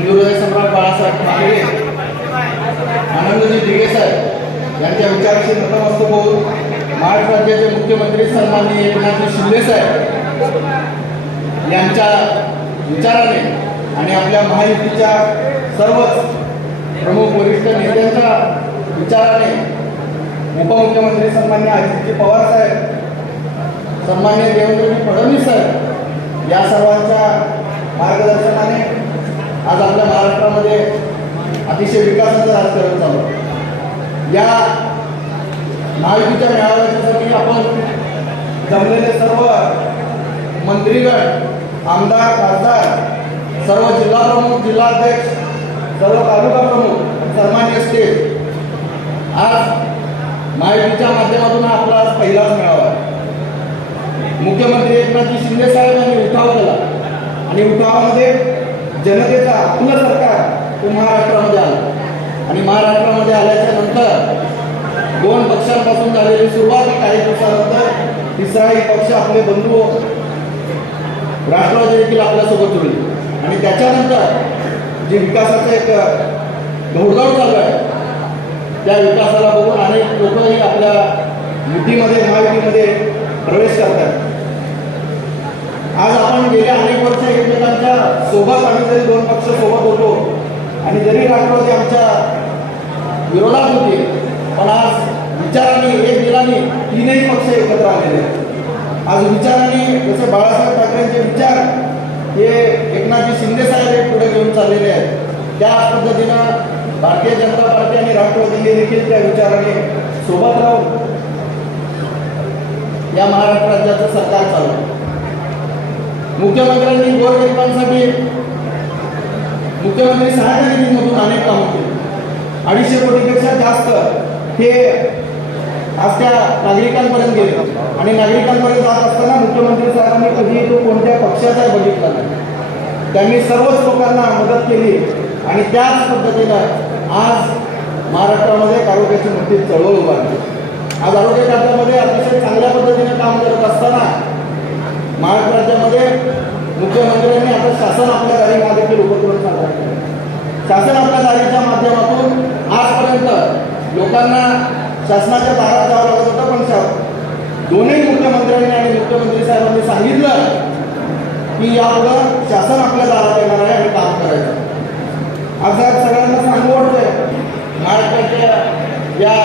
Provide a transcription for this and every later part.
सम्राट बाळासाहेब ठाकरे आनंदजी दिगेसाहेब यांच्या विचाराशी नतमस्त होऊन महाराष्ट्र राज्याचे मुख्यमंत्री सन्माननीय एकनाथजी शिंदेसाहेब यांच्या विचाराने आणि आपल्या महायुतीच्या सर्वच प्रमुख वरिष्ठ नेत्यांच्या विचाराने उपमुख्यमंत्री सन्मान्य अजितजी पवार साहेब सन्मान्य देवेंद्रजी फडणवीस साहेब या सर्वांच्या मार्गदर्शनाने आज आपल्या महाराष्ट्रामध्ये अतिशय विकासाचं राजकारण चालू या महायुतीच्या मेळाव्यासाठी आपण जमलेले सर्व मंत्रीगण आमदार खासदार सर्व जिल्हा प्रमुख जिल्हाध्यक्ष सर्व तालुका प्रमुख सन्मान्य स्टेट आज महायुतीच्या माध्यमातून आपला आज पहिलाच मेळावा मुख्यमंत्री एकनाथजी शिंदे साहेबांनी उठाव केला आणि उठावामध्ये जनतेचा आपलं सरकार तो महाराष्ट्रामध्ये आलं. आणि महाराष्ट्रामध्ये आल्याच्यानंतर दोन पक्षांपासून झालेली सुरुवात काही दिवसानंतर तिसराही पक्ष आपले बंधू राष्ट्रवादी देखील आपल्यासोबत जुळले आणि त्याच्यानंतर जे विकासाचं एक घोडदौड चालू आहे त्या विकासाला बघून अनेक लोकही आपल्या युतीमध्ये महायुतीमध्ये प्रवेश करतात आज आपण गेल्या अनेक वर्ष एकमेकांच्या सोबत आम्ही जरी दोन पक्ष सोबत होतो आणि जरी राष्ट्रवादी आमच्या विरोधात होती पण आज विचारांनी एक दिलाने तीनही पक्ष एकत्र आलेले आज विचारांनी जसे बाळासाहेब ठाकरेंचे विचार हे एकनाथजी शिंदे साहेब पुढे घेऊन चाललेले आहेत. त्या पद्धतीनं भारतीय जनता पार्टी आणि राष्ट्रवादी हे देखील त्या विचाराने सोबत राहून या महाराष्ट्र राज्याचं सरकार चालू मुख्यमंत्र्यांनी गोरगरिबांसाठी मुख्यमंत्री सहाय्य निधीमधून अनेक कामं केली. अडीचशे कोटीपेक्षा जास्त हे आज त्या नागरिकांपर्यंत गेले. आणि नागरिकांपर्यंत जात असताना मुख्यमंत्री साहेबांनी कधी तो कोणत्या पक्षाचा बघितला नाही. त्यांनी सर्वच लोकांना मदत केली आणि त्याच पद्धतीनं आज महाराष्ट्रामध्ये आरोग्याची मोठी चळवळ उभारली. आज आरोग्य खात्यामध्ये अतिशय चांगल्या पद्धतीने काम करत असताना महाराष्ट्र राज्यामध्ये मुख्यमंत्र्यांनी आता शासन आपल्या दारी हा देखील उपक्रम साजरा शासन आपल्या दारीच्या माध्यमातून आजपर्यंत लोकांना शासनाच्या दारात जावं लागत होतं पण दोन्ही मुख्यमंत्र्यांनी आणि मुख्यमंत्री साहेबांनी सांगितलं की यापुढं शासन आपल्या दारात येणार आहे आणि काम करायचं. आज सगळ्यांना सांगू वाटतंय महाराष्ट्राच्या या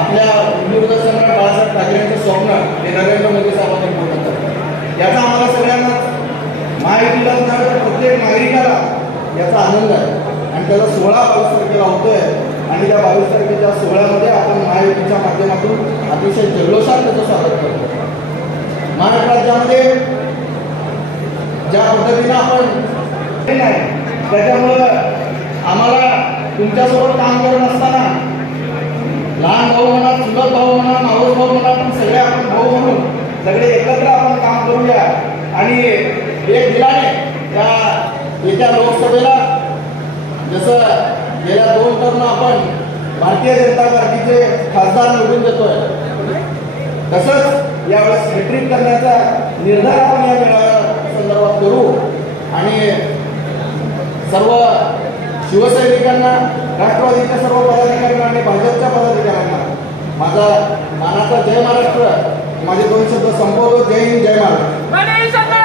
आपल्या उद्योगाच्या सम्राट बाळासाहेब ठाकरेंचं स्वप्न हे नरेंद्र मोदी साहेबांनी पूर्ण करतात याचा आम्हाला सगळ्यांना महायुतीला जाणाऱ्या प्रत्येक नागरिकाला याचा आनंद आहे. आणि त्याचा सोहळा बावीस तारखेला होतोय. आणि त्या बावीस तारखेच्या सोहळ्यामध्ये आपण महायुतीच्या माध्यमातून अतिशय जल्लोषात त्याचं स्वागत करतो. महाराष्ट्र राज्यामध्ये ज्या पद्धतीनं आपण हे नाही त्याच्यामुळं आम्हाला तुमच्यासोबत काम करत असताना लहान भाऊ म्हणा चुलत भाऊ म्हणा मावस भाऊ म्हणा पण सगळे आपण भाऊ म्हणून सगळे एकत्र आपण काम करूया. आणि एक दिलाने येत्या लोकसभेला जसं गेल्या दोन टर्म आपण भारतीय जनता पार्टीचे खासदार निवडून देतोय. तसंच यावेळेस हॅट्रिक करण्याचा निर्धार आपण या मेळाव्या संदर्भात करू. आणि सर्व शिवसैनिकांना राष्ट्रवादीच्या सर्व पदाधिकाऱ्यांना आणि भाजपच्या पदाधिकाऱ्यांना माझा मानाचा जय महाराष्ट्र. माझे दोन शब्द संपवतो. जय हिंद जय महाराष्ट्र.